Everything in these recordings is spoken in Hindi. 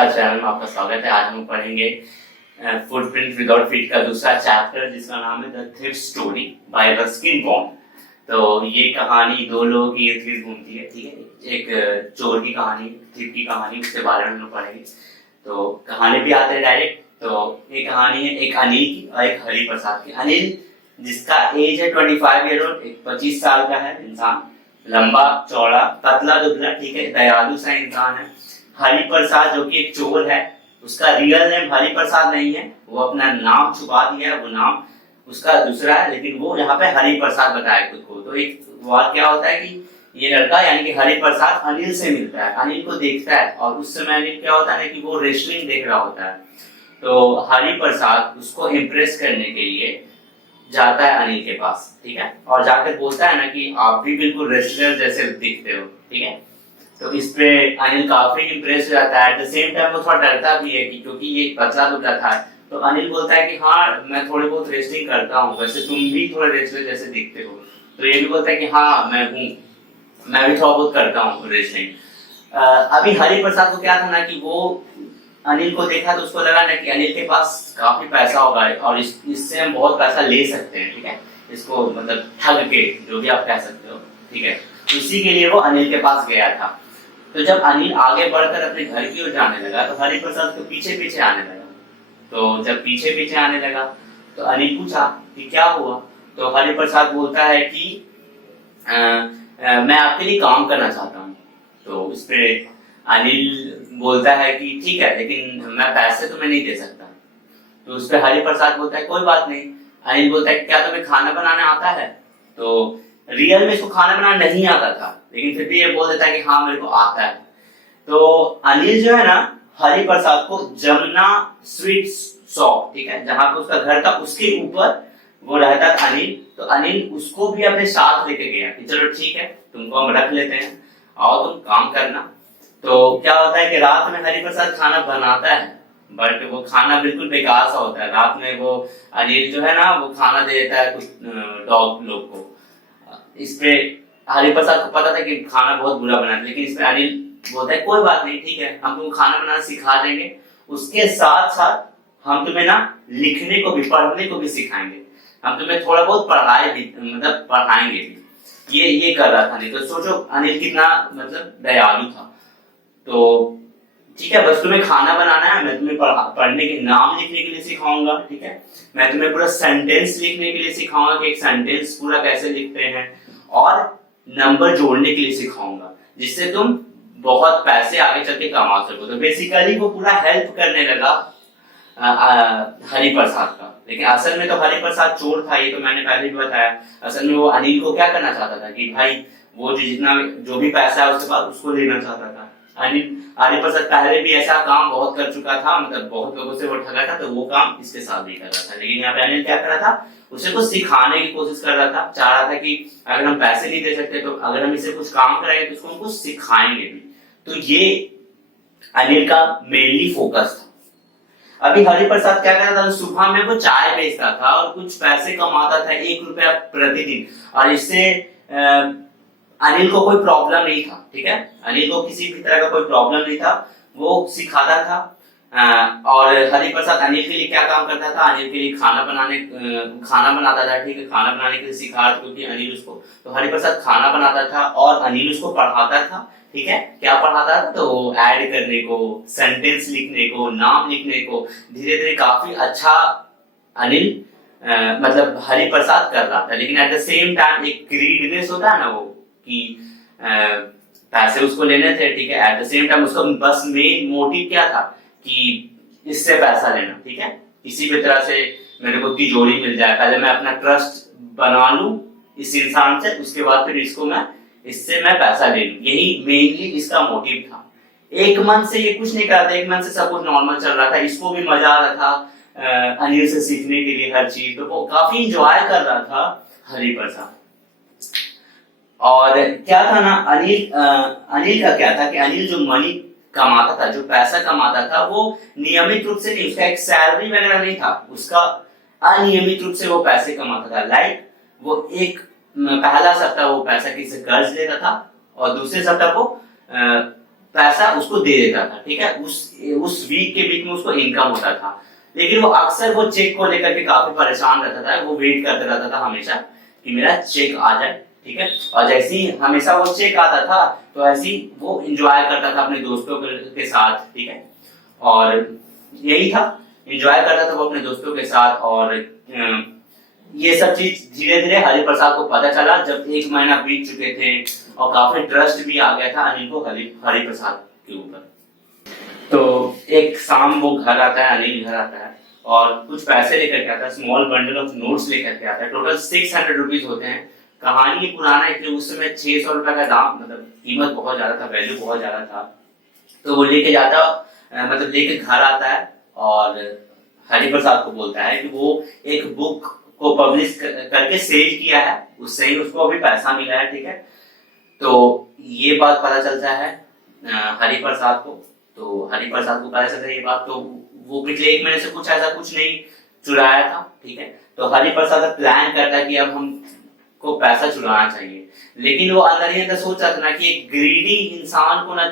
नमस्कार, चैनल में आपका स्वागत है। आज हम पढ़ेंगे फुटप्रिंट विदाउट फीट का दूसरा चैप्टर, जिसका नाम है the thrift story by Ruskin bond. तो ये कहानी दो लोगों की इर्द गिर्द घूमती है, ठीक है। एक चोर की कहानी, थ्रिफ्ट की कहानी, उसके बारे में हम लोग पढ़ेंगे। तो कहानी भी आते हैं डायरेक्ट। तो एक कहानी है एक अनिल की और एक हरि प्रसाद की। अनिल जिसका एज है 25 ईयर ओल्ड, एक 25 साल का है इंसान, लंबा चौड़ा पतला दुबला, ठीक है, दयालु सा इंसान है। हरि प्रसाद जो कि एक चोर है, उसका रियल नेम हरि प्रसाद नहीं है, वो अपना नाम छुपा दिया है, वो नाम उसका दूसरा है, लेकिन वो यहाँ पे हरि प्रसाद बताया खुद को। तो एक बात क्या होता है कि ये लड़का यानी कि हरि प्रसाद अनिल से मिलता है, अनिल को देखता है, और उस समय अनिल क्या होता है ना कि वो रेसलिंग देख रहा होता है। तो हरि प्रसाद उसको इम्प्रेस करने के लिए जाता है अनिल के पास, ठीक है, और जाकर बोलता है ना कि आप भी बिल्कुल रेसलर जैसे दिखते हो, ठीक है। तो इस पे अनिल काफी इम्प्रेस हो जाता है। एट द सेम टाइम वो थोड़ा डरता भी है कि क्योंकि ये पतला दुबला था। तो अनिल बोलता है कि हाँ, मैं थोड़ी बहुत रेसलिंग करता हूँ, वैसे तुम भी थोड़े रेसलर जैसे दिखते हो। तो ये भी बोलता है कि हाँ मैं हूँ, मैं भी थोड़ा बहुत करता हूँ रेसलिंग। अभी हरि प्रसाद को क्या था ना कि वो अनिल को देखा तो उसको लगा ना कि अनिल के पास काफी पैसा होगा और इससे हम बहुत पैसा ले सकते हैं, ठीक है, इसको मतलब ठग के, जो भी आप कह सकते हो, ठीक है। इसी के लिए वो अनिल के पास गया था। तो जब अनिल आगे बढ़कर अपने घर की ओर जाने लगा तो हरि प्रसाद को पीछे पीछे आने लगा। तो जब पीछे पीछे आने लगा तो अनिल पूछा कि क्या हुआ। तो हरि प्रसाद बोलता है कि मैं आपके लिए काम करना चाहता हूँ। तो इस पे अनिल बोलता है कि ठीक है, लेकिन मैं पैसे तुम्हें नहीं दे सकता। तो उस पे हरि प्रसाद बोलता है कोई बात नहीं। अनिल बोलता है क्या तुम्हें खाना बनाना आता है। तो रियल में इसको खाना बनाना नहीं आता था, लेकिन फिर भी ये बोल देता है कि हाँ मेरे को आता है। तो अनिल जो है ना हरि प्रसाद को जमुना स्वीट शॉप, ठीक है, जहां पे उसका घर था उसके ऊपर वो रहता था अनिल। तो अनिल उसको भी अपने साथ लेके गया कि चलो ठीक है, तुमको हम रख लेते हैं, आओ तुम काम करना। तो क्या होता है कि रात में हरि प्रसाद खाना बनाता है, बट वो खाना बिल्कुल बेकार सा होता है। रात में वो अनिल जो है ना वो खाना दे देता है कुछ डॉग लोग को। इस पे हरि प्रसाद को पता था कि खाना बहुत बुरा बना है, लेकिन इस पे अनिल बोलता है कोई बात नहीं, ठीक है, हम तुमको खाना बनाना सिखा देंगे, उसके साथ साथ हम तुम्हें ना लिखने को भी, पढ़ने को भी सिखाएंगे, हम तुम्हें थोड़ा बहुत पढ़ाए भी, मतलब पढ़ाएंगे भी। ये कर रहा था। नहीं तो सोचो अनिल कितना मतलब दयालु था। तो ठीक है, बस तुम्हें खाना बनाना है, मैं तुम्हें पढ़ने के नाम लिखने के लिए सिखाऊंगा, ठीक है, मैं तुम्हें पूरा सेंटेंस लिखने के लिए सिखाऊंगा कि एक सेंटेंस पूरा कैसे लिखते हैं, और नंबर जोड़ने के लिए सिखाऊंगा, जिससे तुम बहुत पैसे आगे चल के कमा सको। तो बेसिकली वो पूरा हेल्प करने लगा हरि प्रसाद का। लेकिन असल में तो हरि प्रसाद चोर था, ये तो मैंने पहले भी बताया। असल में वो अनिल को क्या करना चाहता था कि भाई वो जो भी पैसा है उसके बाद उसको लेना चाहता था। अनिल हरि प्रसाद पहले भी ऐसा काम बहुत कर चुका था, मतलब बहुत लोगों से वो ठगा था, तो वो काम इसके साथ भी कर रहा था। लेकिन यहाँ पे अनिल क्या कर रहा था, उसे कुछ सिखाने की कोशिश कर रहा था, चाह रहा था कि अगर हम पैसे नहीं दे सकते तो अगर हम इसे कुछ काम कराएंगे तो उसको हम कुछ सिखाएंगे भी। तो ये अनिल का मेनली फोकस था। अभी हरि प्रसाद क्या करता था, सुबह में वो चाय बेचता था और कुछ पैसे कमाता था, 1 रुपया प्रतिदिन, और इससे अनिल को कोई प्रॉब्लम नहीं था, ठीक है, अनिल को किसी भी तरह का कोई प्रॉब्लम नहीं था, वो सिखाता था। और हरि प्रसाद अनिल के लिए क्या काम करता था, अनिल के लिए खाना बनाता था, ठीक है, खाना बनाने के लिए सिखा रहा था क्योंकि अनिल उसको, तो हरि प्रसाद खाना बनाता था और अनिल उसको पढ़ाता था, ठीक है। क्या पढ़ाता था, तो ऐड करने को, सेंटेंस लिखने को, नाम लिखने को, धीरे धीरे काफी अच्छा अनिल मतलब हरि प्रसाद कर रहा था। लेकिन एट द सेम टाइम एक ग्रीडनेस होता है ना वो कि पैसे उसको लेने थे, ठीक है, एट द सेम टाइम उसका बस मेन मोटिव क्या था कि इससे पैसा लेना, ठीक है, किसी भी तरह से मेरे को तिजोरी मिल जाए, पहले मैं अपना ट्रस्ट बना लूं इस इंसान से, उसके बाद फिर इससे मैं पैसा ले लूं। यही मेनली इसका मोटिव था। एक मंथ से ये कुछ नहीं कर रहा था, एक मंथ से सब कुछ नॉर्मल चल रहा था, इसको भी मजा आ रहा था अनिल से सीखने के लिए हर चीज, तो वो काफी इंजॉय कर रहा था हरि प्रसाद। और क्या था ना, अनिल का क्या था कि अनिल जो मनी कमाता था, जो पैसा कमाता था, वो नियमित रूप से नहीं, उसका एक सैलरी वगैरह नहीं था, उसका अनियमित रूप से वो पैसे कमाता था। लाइक वो पहला सप्ताह वो पैसा किसी से कर्ज लेता था और दूसरे सप्ताह वो पैसा उसको दे देता था, ठीक है, उस वीक के बीच में उसको इनकम होता था। लेकिन वो अक्सर वो चेक को लेकर के काफी परेशान रहता था, वो वेट करते रहता था हमेशा कि मेरा चेक आ जाए, ठीक है। और जैसे ही हमेशा वो चेक आता था तो ऐसे ही वो एंजॉय करता था अपने दोस्तों के साथ, ठीक है। और यही था, एंजॉय करता था वो अपने दोस्तों के साथ। और ये सब चीज धीरे धीरे हरिप्रसाद को पता चला जब 1 महीना बीत चुके थे और काफी ट्रस्ट भी आ गया था अनिल को हरिप्रसाद के ऊपर। तो एक शाम वो घर आता है, अनिल घर आता है और कुछ पैसे लेकर के आता है, स्मॉल बंडल ऑफ नोट्स लेकर के आता है। टोटल 600 रुपीज होते हैं। कहानी पुराना है कि उस समय 600 रुपए का दाम, मतलब कीमत बहुत ज्यादा था, वैल्यू बहुत ज्यादा था। तो वो लेके जाता, मतलब लेके घर आता है और हरिप्रसाद को बोलता है कि वो एक बुक को पब्लिश करके सेल किया है, उससे ही उसको अभी पैसा मिला है, ठीक है। तो ये बात पता चलता है हरिप्रसाद को। तो हरिप्रसाद को पता चलता है ये बात, तो वो पिछले 1 महीने से कुछ ऐसा कुछ नहीं चुराया था, ठीक है। तो हरिप्रसाद प्लान करता है कि अब हम को पैसा चुराना चाहिए। लेकिन वो अंदर ही अंदर सोच रहा था ना कि एक ग्रीडी इंसान को ना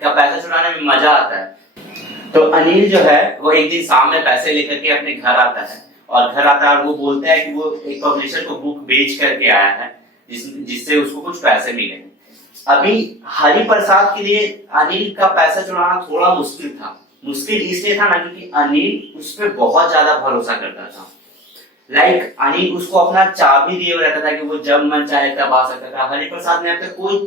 का पैसा चुराने में मजा आता है। तो अनिल जो है वो एक दिन शाम में पैसे लेकर के अपने घर आता है और घर आता है और वो बोलता है कि वो एक पब्लिशर को बुक बेच करके आया है जिससे उसको कुछ पैसे मिले। अभी हरिप्रसाद के लिए अनिल का पैसा चुराना थोड़ा मुश्किल था। मुश्किल इसलिए था ना क्योंकि अनिल उस पर बहुत ज्यादा भरोसा करता था। लाइक अनिल उसको अपना चाबी दिए हुए रहता था कि वो जब मन चाहे तब आ सकता था। हरिप्रसाद ने अब तक कोई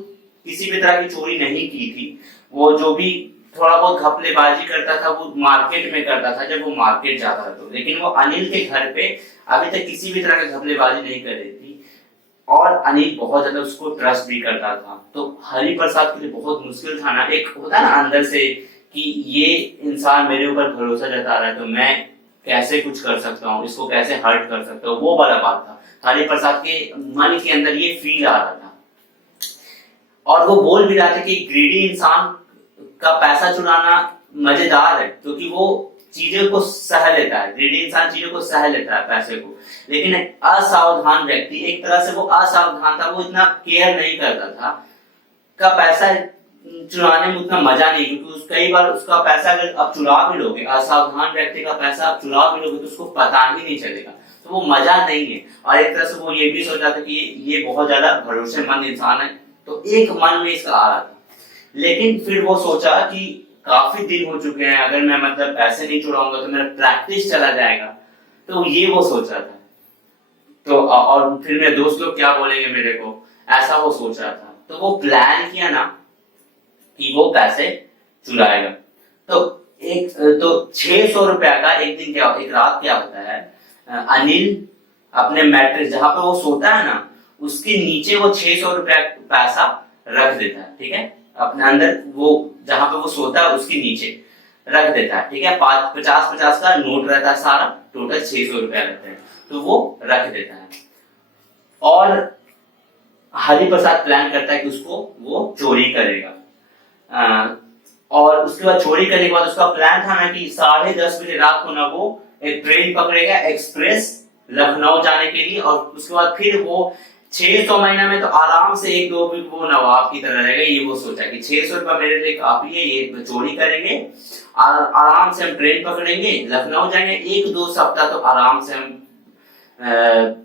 किसी भी तरह की चोरी नहीं की थी। वो जो भी थोड़ा बहुत घपलेबाजी करता था वो मार्केट में करता था जब वो मार्केट जाता था तो। लेकिन वो अनिल के घर पे अभी तक किसी भी तरह की घपलेबाजी नहीं कर रही थी और अनिल बहुत ज्यादा उसको ट्रस्ट भी करता था। तो हरिप्रसाद के लिए बहुत मुश्किल था ना, एक होता ना अंदर से कि ये इंसान मेरे ऊपर भरोसा जता रहा है तो मैं कैसे कुछ कर सकता हूँ, इसको कैसे हर्ट कर सकता हूँ, वो वाला बात था। हरिप्रसाद के मन के अंदर ये फील आ रहा था और वो बोल भी रहा था कि ग्रीडी इंसान का पैसा चुराना मजेदार है क्योंकि वो चीजों को सह लेता है। ग्रीडी इंसान चीजों को सह लेता है, पैसे को। लेकिन असावधान व्यक्ति, एक तरह से वो असावधान था, वो इतना केयर नहीं करता था का पैसा चुराने में उतना मजा नहीं, क्योंकि कई बार उसका पैसा अगर आप चुरा भी लोगे, असावधान व्यक्ति का पैसा आप चुरा भी लोगे तो उसको पता ही नहीं चलेगा, तो वो मजा नहीं है। और एक तरह से वो ये भी सोचा था कि ये बहुत ज्यादा भरोसेमंद इंसान है, तो एक मन में इसका आ रहा था। लेकिन फिर वो सोचा कि काफी दिन हो चुके हैं, अगर मैं मतलब पैसे नहीं चुराऊंगा तो मेरा प्रैक्टिस चला जाएगा, तो ये वो सोचा था। तो और फिर मेरे दोस्त लोग क्या बोलेंगे मेरे को, ऐसा वो सोच रहा था। तो वो प्लान किया ना कि वो पैसे चुराएगा। तो 600 रुपया का एक दिन क्या, एक रात क्या होता है, अनिल अपने मैट्रेस जहां पे वो सोता है ना उसके नीचे वो 600 रुपया पैसा रख देता है, ठीक है। अपने अंदर वो जहां पे वो सोता है उसके नीचे रख देता है, ठीक है। 50-50 का नोट रहता है सारा, टोटल 600 रुपया रहता है, तो वो रख देता है। और हरिप्रसाद प्लान करता है कि उसको वो चोरी करेगा। और उसके बाद चोरी करने के बाद उसका प्लान था ना कि 10:30 बजे रात को ना वो एक ट्रेन पकड़ेगा एक्सप्रेस लखनऊ जाने के लिए, और उसके बाद फिर वो 600 महीना में तो आराम से 1-2 भी वो नवाब की तरह रहेगा। ये वो सोचा कि 600 रुपया मेरे लिए काफी है, ये चोरी करेंगे, आराम से हम ट्रेन पकड़ेंगे, लखनऊ जाएंगे, 1-2 सप्ताह तो आराम से हम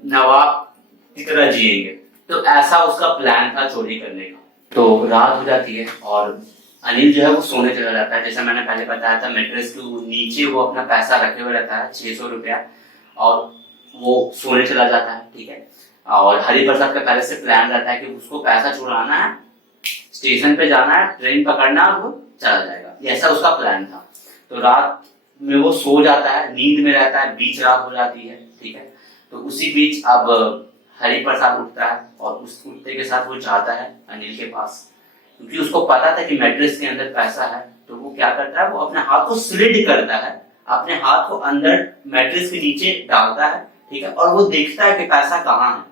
नवाब की तरह जिएंगे। तो ऐसा उसका प्लान था चोरी करने का। तो रात हो जाती है और अनिल जो है वो सोने चला जाता है। जैसा मैंने पहले बताया था, मैट्रेस के नीचे वो अपना पैसा रखे हुए रहता है 600 रुपया, और वो सोने चला जाता है, ठीक है। और हरिप्रसाद का पहले से प्लान रहता है कि उसको पैसा चुराना है, स्टेशन पे जाना है, ट्रेन पकड़ना है और वो चला जाएगा, ऐसा उसका प्लान था। तो रात में वो सो जाता है, नींद में रहता है, बीच रात हो जाती है, ठीक है। तो उसी बीच अब हरिप्रसाद उठता है और उस उठते के साथ वो जाता है अनिल के पास, क्योंकि उसको पता था कि मैट्रेस के अंदर पैसा है। तो वो क्या करता है, वो अपने हाथ को स्लिड करता है, अपने हाथ को अंदर मैट्रेस के नीचे डालता है, ठीक है। और वो देखता है कि पैसा कहाँ है,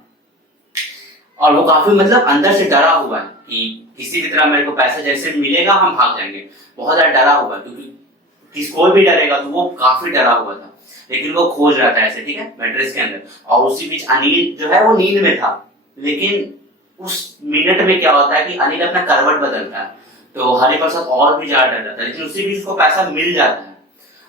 और वो काफी मतलब अंदर से डरा हुआ है कि किसी भी तरह मेरे को पैसा जैसे मिलेगा हम भाग जाएंगे। बहुत ज्यादा डरा हुआ है, क्योंकि कोई भी डरेगा, तो वो काफी डरा हुआ था। लेकिन वो खोज रहा था ऐसे, ठीक है, मैट्रेस के अंदर। और उसी बीच अनिल जो है वो नींद में था। लेकिन उस मिनट में क्या होता है कि अनिल अपना करवट बदलता है। तो हरिप्रसाद और भी ज्यादा डर जाता है, लेकिन उसी बीच उसको पैसा मिल जाता है।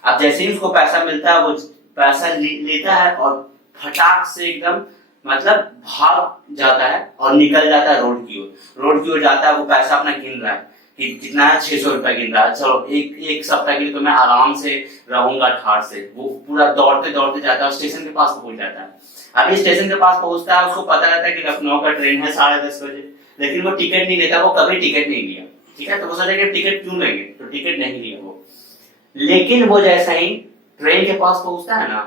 अब जैसे ही उसको पैसा मिलता है वो पैसा लेता है और फटाक से एकदम मतलब भाग जाता है और निकल जाता है रोड की ओर जाता है। वो पैसा अपना गिन रहा है कि कितना है, 600 रुपया गिन रहा है। चलो एक सप्ताह के लिए तो मैं आराम से रहूंगा ठाट से। वो पूरा दौड़ते दौड़ते जाता है और स्टेशन के पास पहुंच जाता है। अभी स्टेशन के पास पहुंचता है, उसको पता रहता है कि लखनऊ का ट्रेन है 10:30 बजे, लेकिन वो टिकट नहीं लेता। वो कभी टिकट नहीं लिया, ठीक है। तो वो सोचा कि टिकट क्यों लेंगे, तो टिकट नहीं लिया वो। लेकिन वो जैसा ही ट्रेन के पास पहुंचता है ना,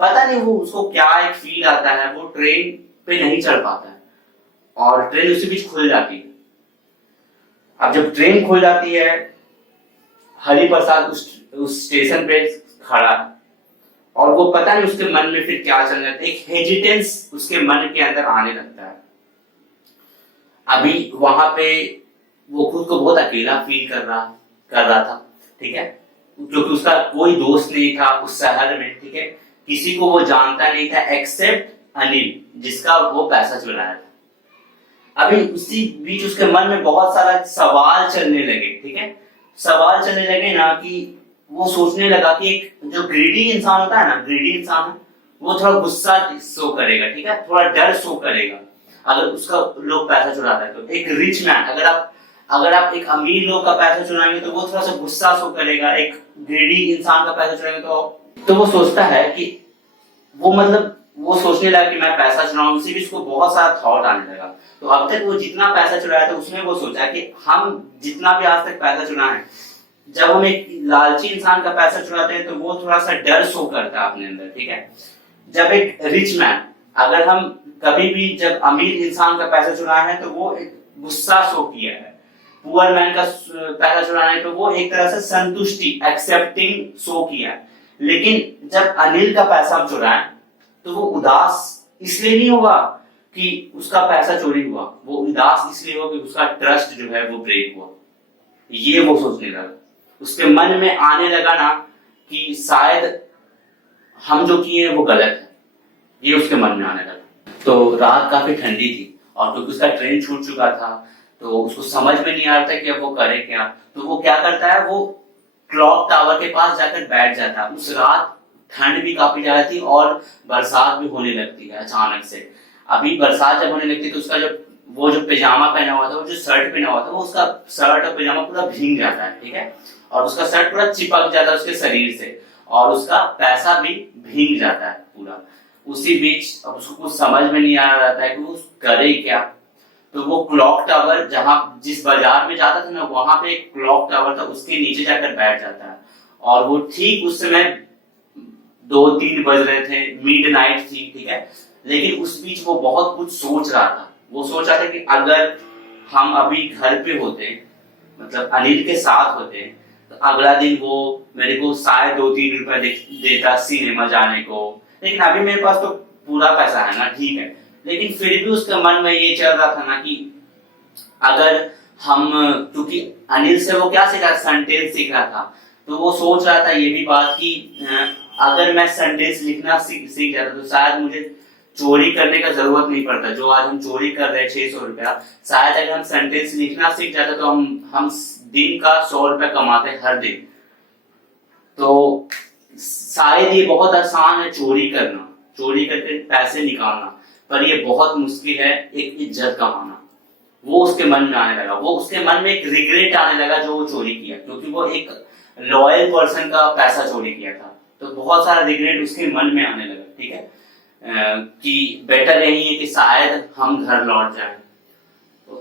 पता नहीं वो उसको क्या एक फील आता है, वो ट्रेन पे नहीं चढ़ पाता है और ट्रेन उसी बीच खुल जाती है। अब जब ट्रेन खुल जाती है, हरिप्रसाद उस स्टेशन पे खड़ा है और वो पता नहीं उसके मन में फिर क्या चल रहा है, एक हेजिटेंस उसके मन के अंदर आने लगता है। अभी वहां पे वो खुद को बहुत अकेला फील कर रहा था, ठीक है, क्योंकि उसका कोई दोस्त नहीं था उस शहर में, ठीक है। किसी को वो जानता नहीं था एक्सेप्ट अनिल, जिसका वो पैसा चुराया था। अभी उसी बीच उसके मन में बहुत सारा सवाल चलने लगे, ठीक है। सवाल चलने लगे ना कि वो सोचने लगा कि एक जो ग्रीडी इंसान होता है ना, ग्रीडी इंसान वो थोड़ा गुस्सा शो करेगा, ठीक है, थोड़ा डर शो करेगा अगर उसका लोग पैसा चुराता है। तो एक रिच मैन, अगर आप एक अमीर लोग का पैसा चुराएंगे तो वो थोड़ा सा गुस्सा शो करेगा। एक ग्रीडी इंसान का पैसा चुराएंगे तो वो सोचता है कि वो सोचने लगा कि मैं पैसा चुराऊं। उसी बीच को बहुत सारा थॉट आने लगा। तो अब तक वो जितना पैसा चुराया था उसमें वो सोचा कि हम जितना भी आज तक पैसा चुराए, जब हम एक लालची इंसान का पैसा चुराते हैं तो वो थोड़ा सा डर शो करता है अपने अंदर, ठीक है। जब एक रिच मैन, अगर हम कभी भी जब अमीर इंसान का पैसा चुराए हैं तो वो एक गुस्सा शो किया है। पुअर मैन का पैसा चुराना है तो वो एक तरह से संतुष्टि, एक्सेप्टिंग शो किया है। लेकिन जब अनिल का पैसा हम चुराए तो वो उदास इसलिए नहीं हुआ कि उसका पैसा चोरी हुआ, वो उदास इसलिए हुआ कि उसका ट्रस्ट जो है वो ब्रेक हुआ। ये वो सोचने लगा, उसके मन में आने लगा ना कि शायद हम जो किए हैं वो गलत है। ये उसके मन में आने लगा। तो रात काफी ठंडी थी और क्योंकि उसका ट्रेन छूट चुका था तो उसको समझ में नहीं आ रहा था कि अब वो करे क्या। तो वो क्या करता है, वो क्लॉक टावर के पास जाकर बैठ जाता है। उस रात ठंड भी काफी ज्यादा थी और बरसात भी होने लगती है अचानक से। अभी बरसात जब होने लगती है तो उसका जो पैजामा पहना हुआ था, वो जो शर्ट पहना हुआ था, वो उसका शर्ट और पैजामा पूरा भीग जाता है, ठीक है। और उसका शर्ट पूरा चिपक जाता है उसके शरीर से और उसका पैसा भी भीग जाता है पूरा। उसी बीच अब उसको कुछ समझ में नहीं आ रहा था कि वो करे क्या। तो वो क्लॉक टावर, जिस बाजार में जाता था ना, वहां पे एक क्लॉक टावर था, उसके नीचे जाकर बैठ जाता है। और वो ठीक उस समय 2-3 बज रहे थे, मिडनाइट थी, ठीक है। लेकिन उस बीच वो बहुत कुछ सोच रहा था। वो सोच रहा था कि अगर हम अभी घर पे होते, मतलब अनिल के साथ होते, तो अगला दिन वो मेरे को शायद 2-3 रुपए देता सिनेमा जाने को। लेकिन अभी मेरे पास तो पूरा पैसा है ना, ठीक है। लेकिन फिर भी उसके मन में ये चल रहा था ना कि अगर हम, क्योंकि अनिल से वो क्या सीखा, सेंटेंस सीख रहा था, तो वो सोच रहा था ये भी बात कि अगर मैं सेंटेंस लिखना सीख जाता तो शायद मुझे चोरी करने का जरूरत नहीं पड़ता। जो आज हम चोरी कर रहे हैं 600 रुपया, शायद अगर हम सेंटेंस लिखना सीख जाते तो हम दिन का 100 रुपया कमाते हर दिन। तो शायद ये बहुत आसान है चोरी करना, चोरी करके पैसे निकालना, पर ये बहुत मुश्किल है एक इज्जत कमाना। वो उसके मन में आने लगा। वो उसके मन में एक रिग्रेट आने लगा जो वो चोरी किया, क्योंकि वो एक लॉयल पर्सन का पैसा चोरी किया था। तो बहुत सारा रिग्रेट उसके मन में आने लगा, ठीक है, कि बेटर यही है कि शायद हम घर लौट जाएं।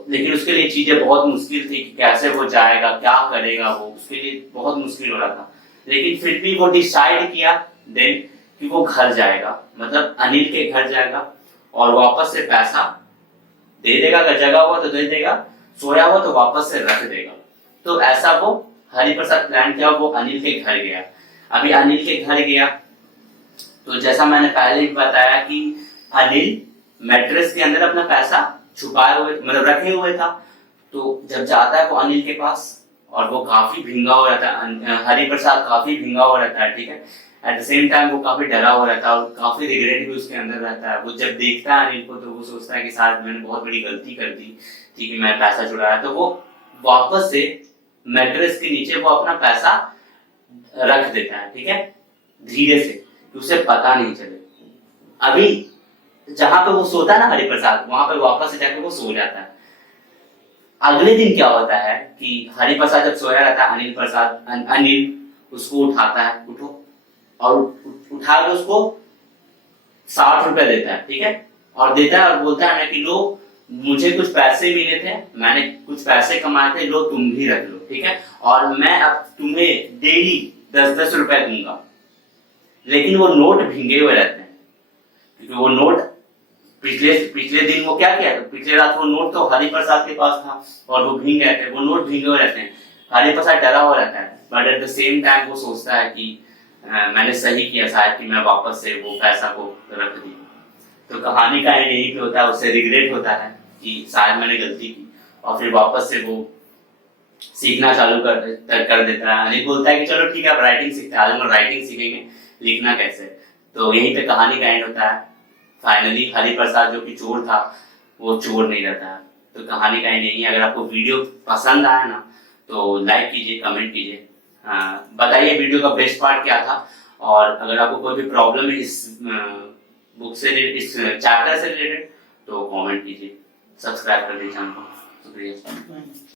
लेकिन उसके लिए चीजें बहुत मुश्किल थी कि कैसे वो जाएगा, क्या करेगा, वो उसके लिए बहुत मुश्किल हो रहा था। लेकिन फिर भी वो डिसाइड किया देन कि वो घर जाएगा, मतलब अनिल के घर जाएगा और वापस से पैसा दे देगा। अगर जगा हुआ तो दे देगा, सोया हुआ तो वापस से रख देगा। तो ऐसा वो हरिप्रसाद प्लान किया, वो अनिल के घर गया। अभी अनिल के घर गया तो जैसा मैंने पहले भी बताया कि अनिल मैट्रेस के अंदर अपना पैसा छुपाए हुए, मतलब रखे हुए था। तो जब जाता है वो अनिल के पास और वो काफी भींगा हो रहता है, हरिप्रसाद काफी भींगा हो रहता है, ठीक है। एट द सेम टाइम वो काफी डरा हो रहता है और काफी रिग्रेट भी उसके अंदर रहता है। वो जब देखता है अनिल को तो वो सोचता है कि शायद मैंने बहुत बड़ी गलती कर दी थी कि मैं पैसा चुराया। तो वो वापस से मैट्रेस के नीचे वो अपना पैसा रख देता है, ठीक है, धीरे से, कि उसे पता नहीं चले। अभी जहां पे वो सोता है ना हरिप्रसाद, वहां पे वापस से जाकर वो सो जाता है। अगले दिन क्या होता है कि हरिप्रसाद जब सोया रहता है, अनिल उसको उठाता है, उठो, और उठा के उसको 60 रुपए देता है, ठीक है, और देता है और बोलता है ना कि लो, मुझे कुछ पैसे मिले थे, मैंने कुछ पैसे कमाए थे, लो तुम भी रख लो, ठीक है, और मैं अब तुम्हें डेली 10-10 रुपए दूंगा। लेकिन वो नोट भींगे हुए रहते हैं, क्योंकि वो नोट पिछले दिन वो क्या किया, तो पिछले रात वो नोट तो हरिप्रसाद के पास था और वो भींग गए थे, वो नोट भींगे हुए रहते हैं। हरिप्रसाद डरा हुआ रहता है, but at the same time वो सोचता है कि मैंने सही किया शायद कि मैं वापस से वो पैसा को रख दी। तो कहानी का एंड यही पे होता है, उससे रिग्रेट होता है कि शायद मैंने गलती की, और फिर वापस से वो सीखना चालू कर देता है। अनिल बोलता है कि चलो ठीक है, अब राइटिंग सीखते हैं, आज हम राइटिंग सीखेंगे, लिखना कैसे। तो यहीं पे कहानी का एंड होता है। फाइनली हरिप्रसाद जो कि चोर था, वो चोर नहीं रहता है। तो कहानी का एंड यही है। अगर आपको वीडियो पसंद आया ना तो लाइक कीजिए, कमेंट कीजिए, बताइए वीडियो का बेस्ट पार्ट क्या था, और अगर आपको कोई भी प्रॉब्लम है इस बुक से, इस चैप्टर से रिलेटेड, तो कमेंट कीजिए, सब्सक्राइब कर दीजिए चैनल को। शुक्रिया।